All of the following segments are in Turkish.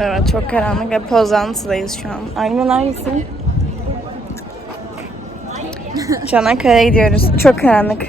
Evet çok karanlık ve Pozantı'dayız şu an. Aylin neredesin? Çanakkale'ye gidiyoruz. Çok karanlık.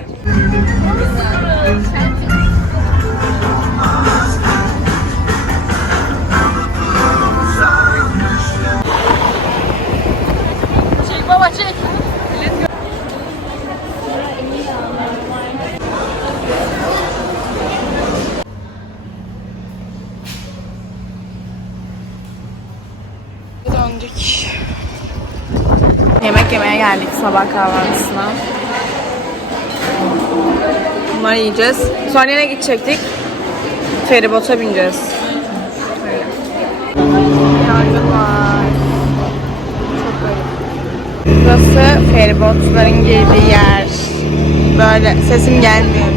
Yemeye geldik sabah kahvaltısına. Bunları yiyeceğiz. Sonra nereye gidecektik? Feribota bineceğiz. Var. Çok garip. Burası feribotların girdiği yer. Böyle sesim gelmiyor.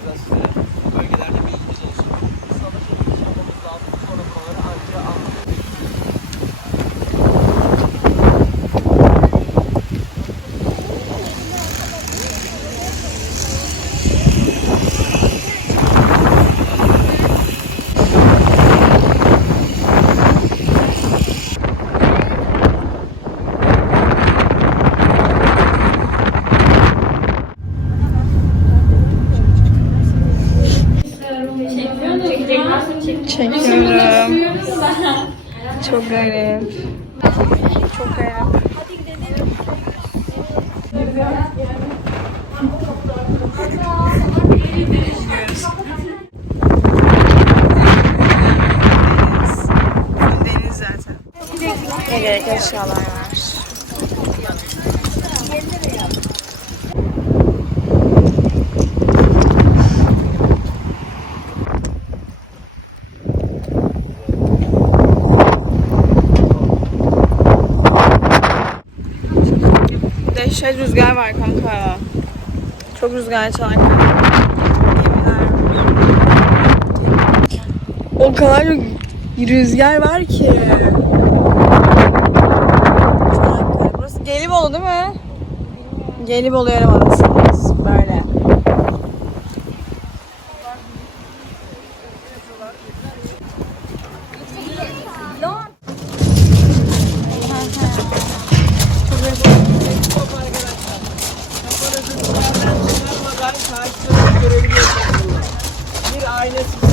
O yüzden size. Bölgelerde bilgi gideceğiz. Çekiyorum. Çok garip. Çok garip. Ne gerek eşyalar var. Dehşet rüzgar var kanka. Çok rüzgar çalar. O kadar rüzgar var ki. Burası Gelibolu değil mi? Gelibolu Yarımadası'ndayız. Böyle. Çıkarmadan karşılarını görebiliyorsunuz. Bir aile sizi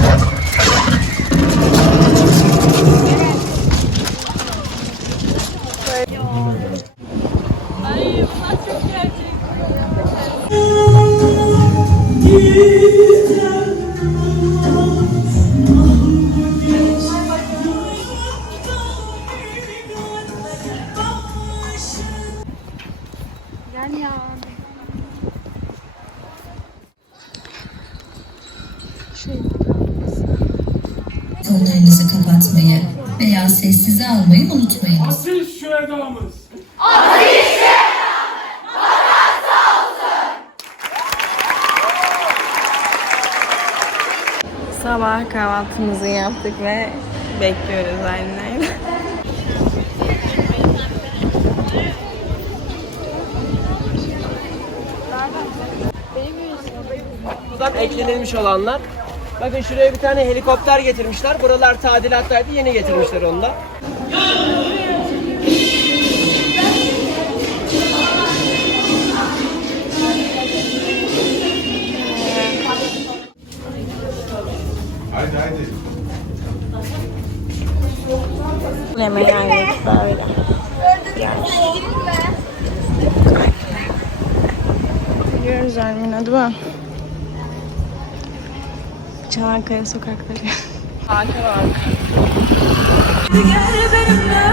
Kollarınızı kapatmayı veya sessize almayı unutmayınız. Aziz şühedamız. Sabah kahvaltımızı yaptık ve bekliyoruz buradan eklenilmiş olanlar. Bakın şuraya bir tane helikopter getirmişler. Buralar tadilattaydı. Yeni getirmişler onu da. Yemeği geldik böyle. Yer. Gidiyoruz Ermina değil mi? Çanakkale sokakları. Hakan var. Gel benimle